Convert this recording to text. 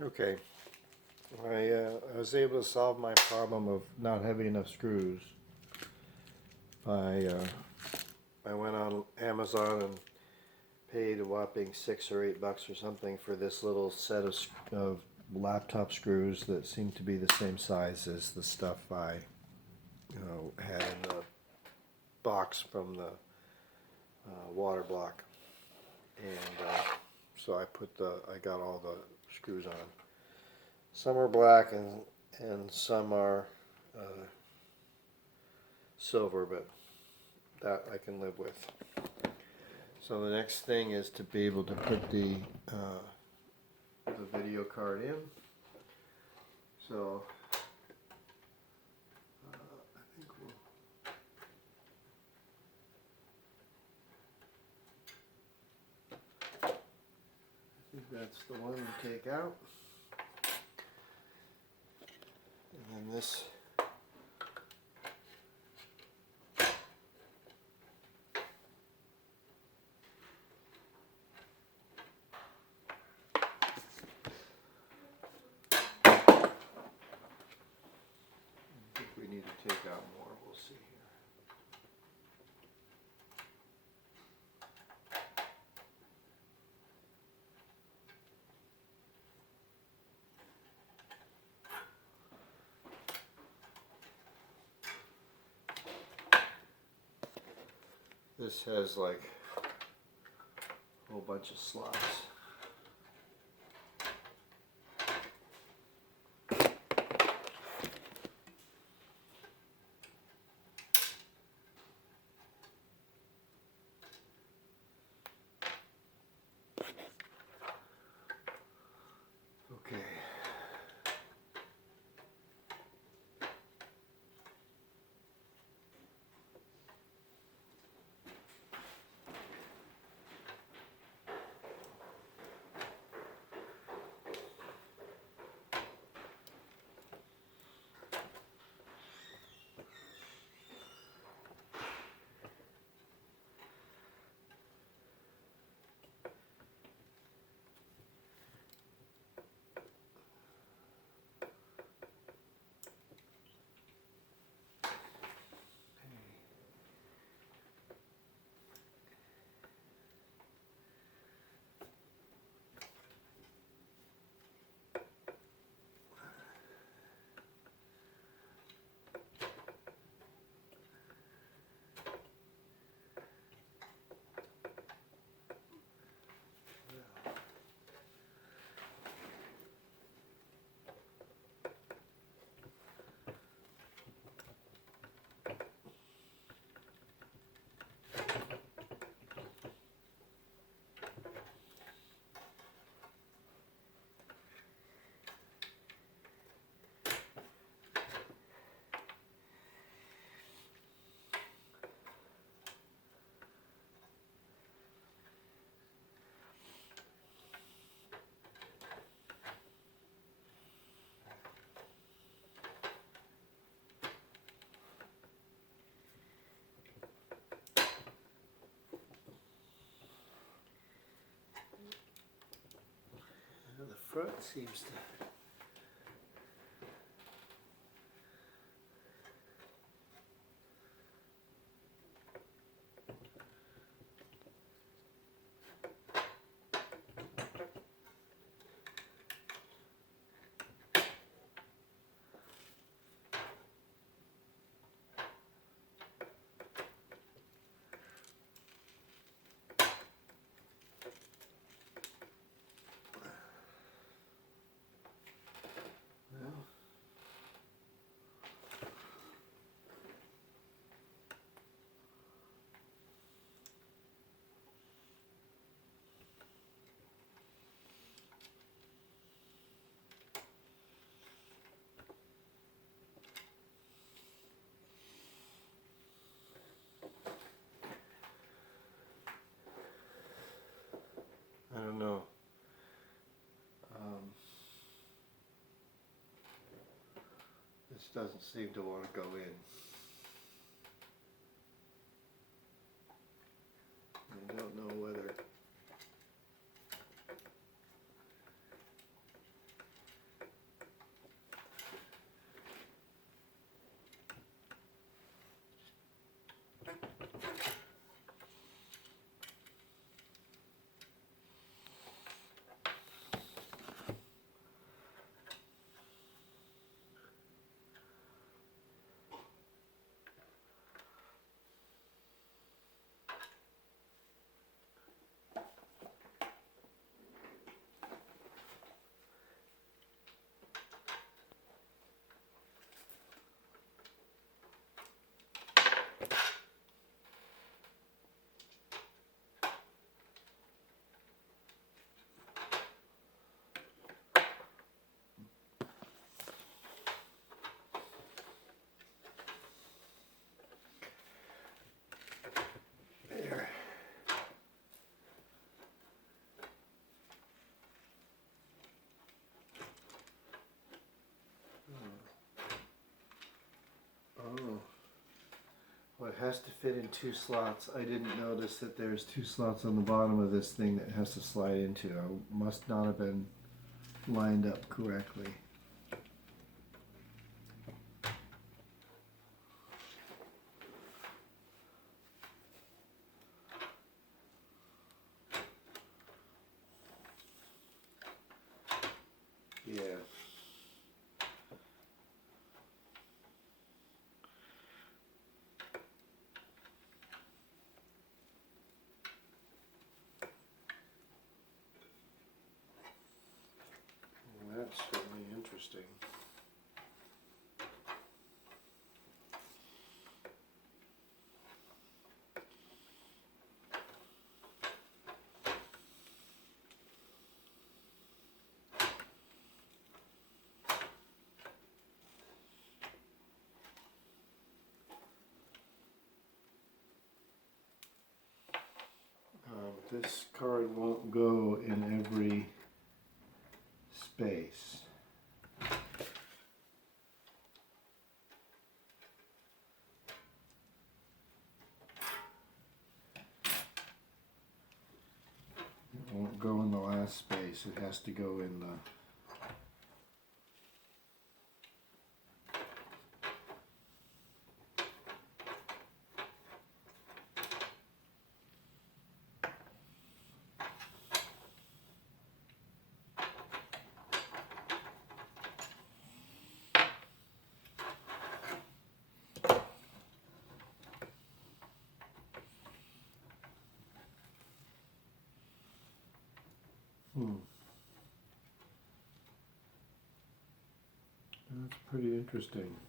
Okay, I was able to solve my problem of not having enough screws by I went on Amazon and paid a whopping $6 or $8 or something for this little set of laptop screws that seem to be the same size as the stuff I had in the box from the water block, and so I got all the screws on. Some are black and some are silver, but that I can live with. So the next thing is to be able to put the video card in. So I think that's the one to take out. And then this I think we need to take out more. We'll see here. This has like a whole bunch of slots. Okay. The front seems to. Well, I don't know. This doesn't seem to want to go in. I don't know whether has to fit in 2 slots. I didn't notice that there's 2 slots on the bottom of this thing that has to slide into. I must not have been lined up correctly. Yeah. Well, that's certainly interesting. This card won't go in every space. It won't go in the last space. It has to go in the That's pretty interesting.